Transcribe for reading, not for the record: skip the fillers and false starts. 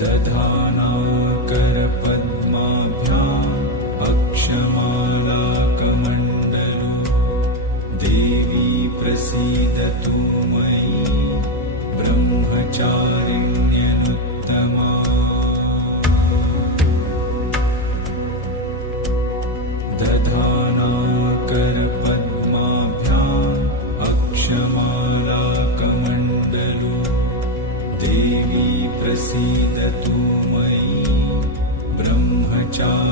दधानाकरपद्माभ्याम् अक्षमालाकमण्डलु देवी प्रसीदतु मयि ब्रह्मचारिण्यनुत्तमा। दधानाकरपद्माभ्याम् अक्षमालाकमण्डलु देवी प्रसीदतु मयि ब्रह्मचारिण्यनुत्तमा।